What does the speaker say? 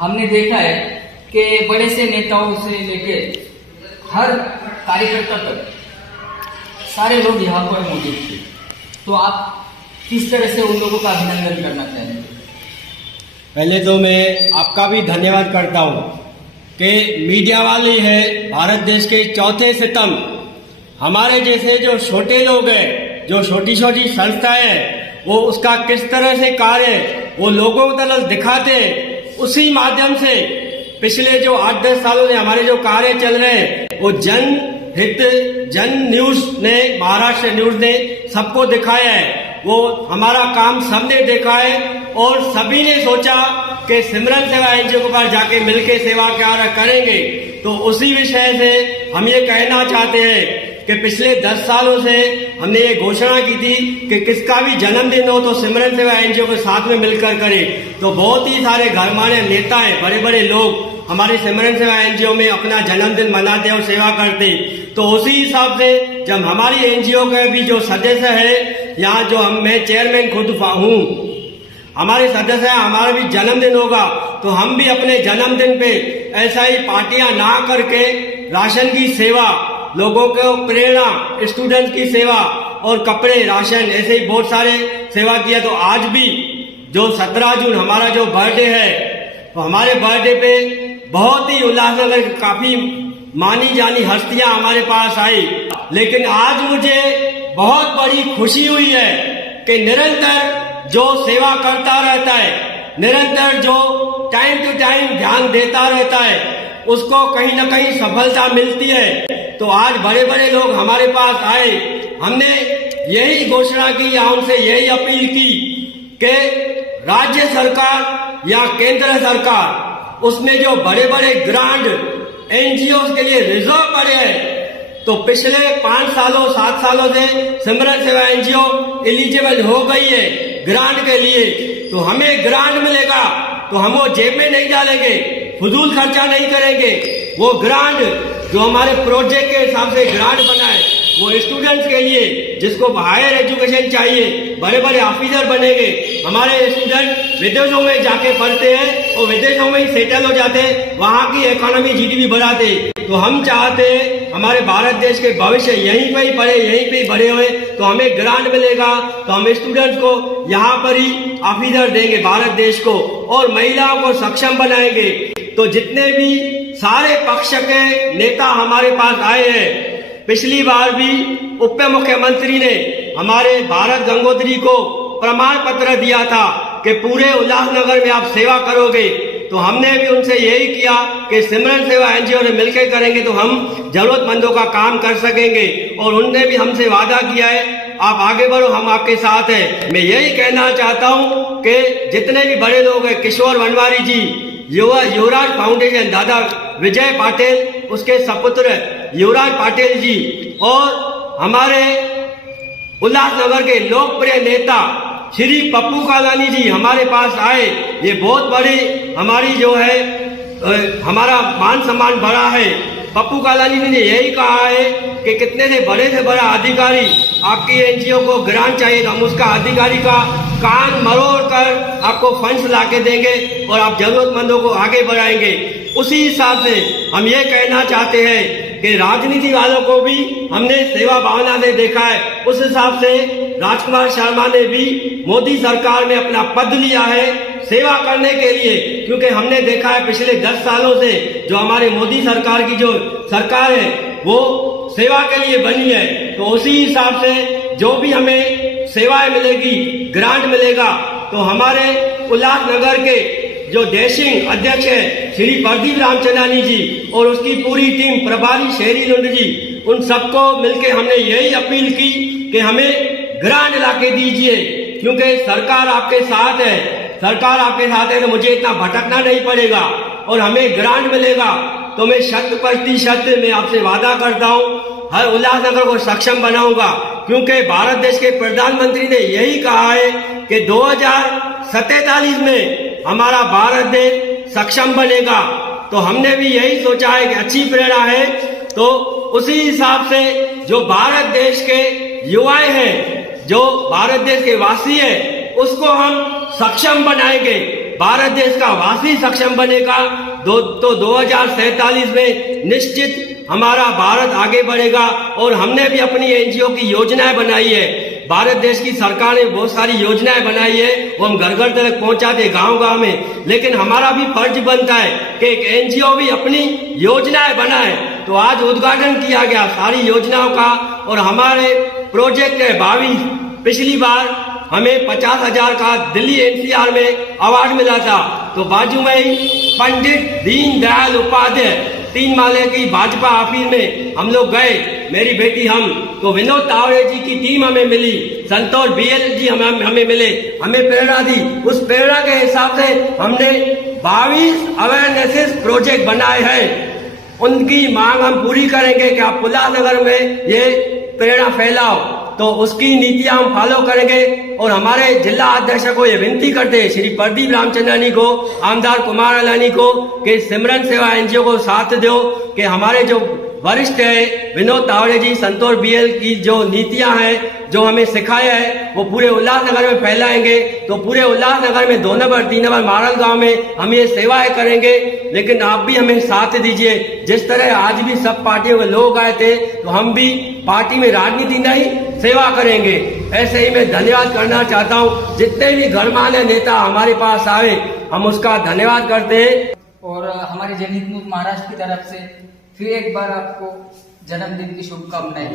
हमने देखा है कि बड़े से नेताओं से लेके हर कार्यकर्ता तक सारे लोग यहाँ पर मौजूद थे। तो आप किस तरह से उन लोगों का अभिनंदन करना चाहेंगे? पहले तो मैं आपका भी धन्यवाद करता हूँ कि मीडिया वाले हैं भारत देश के चौथे सितम हमारे जैसे जो छोटे लोग हैं, जो छोटी छोटी संस्थाएं हैं, वो उसका किस तरह से कार्य वो लोगों को तरफ दिखाते हैं। उसी माध्यम से पिछले जो 8-10 सालों में हमारे जो कार्य चल रहे हैं वो जन हित जन न्यूज ने, महाराष्ट्र न्यूज ने सबको दिखाया है। वो हमारा काम सबने देखा है और सभी ने सोचा कि सिमरन सेवा एनजीओ के पास जाके मिलके सेवा कार्य करेंगे। तो उसी विषय से हम ये कहना चाहते हैं कि पिछले 10 सालों से हमने ये घोषणा की थी कि किसका भी जन्मदिन हो तो सिमरन सेवा एनजीओ के साथ में मिलकर करें। तो बहुत ही सारे गणमान्य नेता हैं, बड़े बड़े लोग हमारे सिमरन सेवा एनजीओ में अपना जन्मदिन मनाते और सेवा करते। तो उसी हिसाब से जब हमारी एनजीओ के भी जो सदस्य है, यहाँ जो मैं चेयरमैन खुद हूँ, हमारे सदस्य हैं, हमारा भी जन्मदिन होगा तो हम भी अपने जन्मदिन पे ऐसा ही पार्टियां ना करके राशन की सेवा, लोगों को प्रेरणा, स्टूडेंट की सेवा और कपड़े, राशन, ऐसे ही बहुत सारे सेवा किया। तो आज भी जो 17 जून हमारा जो बर्थडे है, तो हमारे बर्थडे पे बहुत ही उल्लासनगर काफी मानी जानी हस्तियां हमारे पास आई। लेकिन आज मुझे बहुत बड़ी खुशी हुई है कि निरंतर जो सेवा करता रहता है, निरंतर जो टाइम टू टाइम ध्यान देता रहता है, उसको कहीं ना कहीं सफलता मिलती है। तो आज बड़े बड़े लोग हमारे पास आए, हमने यही घोषणा की या उनसे यही अपील की कि राज्य सरकार या केंद्र सरकार उसने जो बड़े बड़े ग्रांट एनजीओ के लिए रिजर्व पड़े हैं, तो पिछले 5 सालों 7 सालों से सिमरन सेवा एनजीओ एलिजिबल हो गई है ग्रांट के लिए। तो हमें ग्रांट मिलेगा तो हम वो जेब में नहीं डालेंगे, फजूल खर्चा नहीं करेंगे। वो ग्रांट जो हमारे प्रोजेक्ट के हिसाब से ग्रांट बना है वो स्टूडेंट्स के लिए, जिसको हायर एजुकेशन चाहिए, बड़े बड़े ऑफिसर बनेंगे। हमारे स्टूडेंट विदेशों में जाके पढ़ते हैं और विदेशों में ही सेटल हो जाते हैं, वहाँ की इकोनॉमी जीडीपी बढ़ाते। तो हम चाहते हैं हमारे भारत देश के भविष्य यहीं पे ही पढ़े, यहीं पे ही बड़े हुए। तो हमें ग्रांट मिलेगा तो हम स्टूडेंट्स को यहाँ पर ही ऑफिसर देंगे भारत देश को, और महिलाओं को सक्षम बनाएंगे। तो जितने भी सारे पक्ष के नेता हमारे पास आए हैं, पिछली बार भी उप मुख्यमंत्री ने हमारे भारत गंगोत्री को प्रमाण पत्र दिया था कि पूरे उल्लासनगर में आप सेवा करोगे। तो हमने भी उनसे यही किया कि सिमरन सेवा एनजीओ ने मिलकर करेंगे तो हम जरूरतमंदों का काम कर सकेंगे। और उनने भी हमसे वादा किया है, आप आगे बढ़ो, हम आपके साथ हैं। मैं यही कहना चाहता हूँ कि जितने भी बड़े लोग हैं, किशोर वनवारी जी, युवराज फाउंडेशन, दादा विजय पाटिल, उसके सपुत्र युवराज पाटिल जी, और हमारे उल्लासनगर के लोकप्रिय नेता श्री पप्पू कालानी जी हमारे पास आए। ये बहुत बड़ी हमारी जो है हमारा मान सम्मान बढ़ा है। पप्पू कालानी जी ने यही कहा है कि कितने से बड़ा अधिकारी आपकी एनजीओ को ग्रांट चाहिए तो हम उसका अधिकारी का कान मरोड़ कर आपको फंड्स ला के देंगे और आप जरूरतमंदों को आगे बढ़ाएंगे। उसी हिसाब से हम ये कहना चाहते हैं कि राजनीति वालों को भी हमने सेवा भावना से देखा है। उस हिसाब से राजकुमार शर्मा ने भी मोदी सरकार में अपना पद लिया है सेवा करने के लिए, क्योंकि हमने देखा है पिछले 10 सालों से जो हमारे मोदी सरकार की जो सरकार है वो सेवा के लिए बनी है। तो उसी हिसाब से जो भी हमें सेवाएं मिलेगी, ग्रांट मिलेगा, तो हमारे उल्लासनगर के जो देशिंग अध्यक्ष है श्री प्रदीप रामचंदानी जी और उसकी पूरी टीम, प्रभारी शेरी लुंड जी, उन सबको मिलकर हमने यही अपील की कि हमें ग्रांट लाके दीजिए, क्योंकि सरकार आपके साथ है। सरकार आपके साथ है तो मुझे इतना भटकना नहीं पड़ेगा और हमें ग्रांट मिलेगा। तो मैं 100% मैं आपसे वादा करता हूँ हर उल्लासनगर को सक्षम बनाऊंगा, क्योंकि भारत देश के प्रधानमंत्री ने यही कहा है कि 2047 में हमारा भारत देश सक्षम बनेगा। तो हमने भी यही सोचा है कि अच्छी प्रेरणा है। तो उसी हिसाब से जो भारत देश के युवाएं हैं, जो भारत देश के वासी हैं, उसको हम सक्षम बनाएंगे। भारत देश का वासी सक्षम बनेगा तो 2047 में निश्चित हमारा भारत आगे बढ़ेगा। और हमने भी अपनी एनजीओ की योजनाएं बनाई है। भारत देश की सरकार ने बहुत सारी योजनाएं बनाई है, वो हम घर घर तक पहुंचाते गांव-गांव में। लेकिन हमारा भी फर्ज बनता है कि एक एनजीओ भी अपनी योजनाएं बनाए। तो आज उद्घाटन किया गया सारी योजनाओं का। और हमारे प्रोजेक्ट है 22। पिछली बार हमें 50,000 का दिल्ली एनसीआर में अवार्ड मिला था। तो बाजू में ही पंडित दीनदयाल उपाध्याय 3 माले की भाजपा ऑफिस में हम लोग गए, मेरी बेटी हम। तो विनोद तावड़े जी की टीम हमें मिली, संतोष बीएल जी हमें मिले, हमें प्रेरणा दी। उस प्रेरणा के हिसाब से हमने 22 अवेयरनेस प्रोजेक्ट बनाए हैं। उनकी मांग हम पूरी करेंगे कि आप उल्लासनगर में ये प्रेरणा फैलाओ। तो उसकी नीतियां हम फॉलो करेंगे। और हमारे जिला अध्यक्ष को ये विनती करते हैं, श्री प्रदीप रामचंद्रानी को, आमदार कुमार अलानी को, कि सिमरन सेवा एनजीओ को साथ दो कि हमारे जो वरिष्ठ है विनोद तावड़े जी, संतोष बीएल की जो नीतियां हैं, जो हमें सिखाया है, वो पूरे उल्लासनगर में फैलाएंगे। तो पूरे उल्लासनगर में 2 नंबर 3 नंबर मारल गांव में हम ये सेवाएं करेंगे। लेकिन आप भी हमें साथ दीजिए। जिस तरह आज भी सब पार्टियों के लोग आए थे, तो हम भी पार्टी में राजनीति नहीं, सेवा करेंगे। ऐसे ही मैं धन्यवाद करना चाहता हूँ। जितने भी गणमान्य नेता हमारे पास आए, हम उसका धन्यवाद करते हैं। और हमारे जनहित महाराष्ट्र की तरफ से फिर एक बार आपको जन्मदिन की शुभकामनाएं।